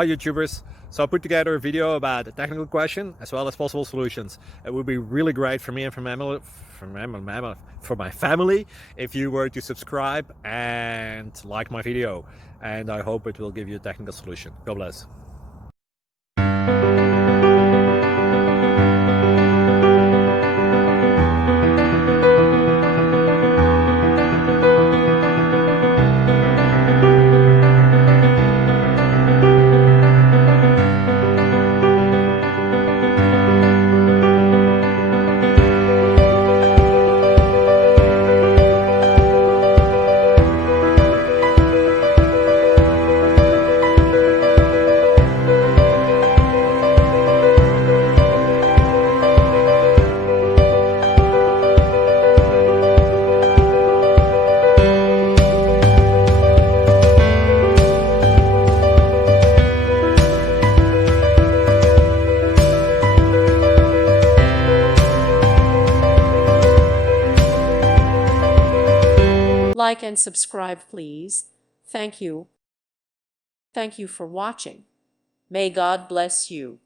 Hi YouTubers! So I put together a video about a technical question as well as possible solutions. It would be really great for me and for my family if you were to subscribe and like my video, and I hope it will give you a technical solution. God bless. Like and subscribe, please. Thank you. Thank you for watching. May God bless you.